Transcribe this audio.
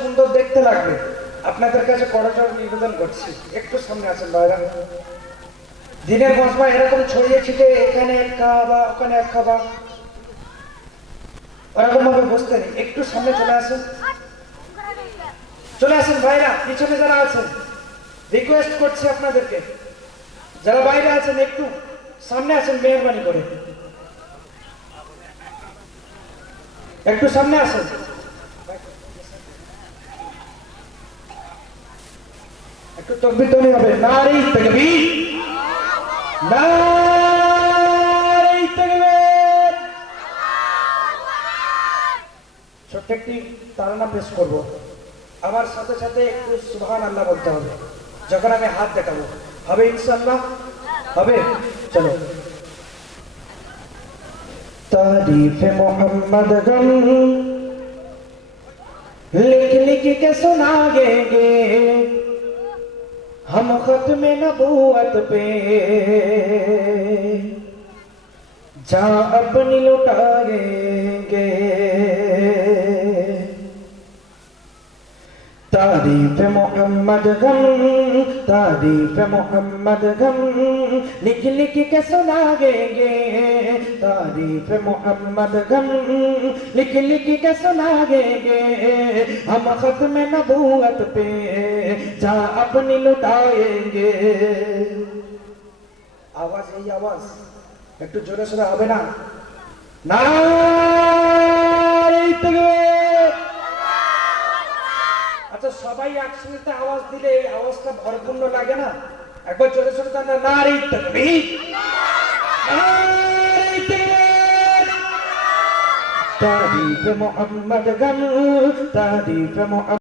সুন্দর দেখতে লাগবে। আপনাদের কাছে করজোড়ে নিবেদন করছি, একটু সামনে আসেন ভাইরা। দিনের মজমা এরকম ছড়িয়ে ছিটে এখানে এক খাওয়া ওখানে এক খাওয়া, ওরকম ভাবে বসতে নেই, একটু সামনে চলে আসেন। চলে আসেন ভাইরা, পিছনে যারা আছেন রিকোয়েস্ট করছি আপনাদেরকে, যারা বাইরে আছেন একটু সামনে আসেন মেহরবানি করে, একটু সামনে আসেন। একটু তকবীর ধ্বনি হবে, নারী তাকবীর, নারী তাকবীর। ছোট্ট একটি তারানা পেশ করব, আমার সাথে সাথে একটু সুবহানাল্লাহ বলতে হবে যখন আমি হাত দেখাবো। হবে ইনশাআল্লাহ? হবে। চলো। तारीफ़ मोहम्मद गम लिख लिख के सुनाएंगे हम खत्म नबूवत पे, जहाँ अपनी लुटाएंगे। तारीफ़ मोहम्मद गम, तारीफ़ मोहम्मद गम लिख लिख के सुनाएंगे, तारीफ़ मोहम्मद गम लिख लिख के सुनाएंगे हम खत्म नबूवत पे, जहाँ अपनी लुटाएंगे। आवाज यही आवाज একটু জোরে সোরে হবে না? নারে তাকবীর। আচ্ছা সবাই একসাথে আওয়াজ দিলে এই আওয়াজটা ভরপূর্ণ লাগে না? একবার জোরে সোরে তার নারে তাকবীর, নারে তাকবীর। तारीफ़ मोहम्मद गम, तारीफ़ मोहम्मद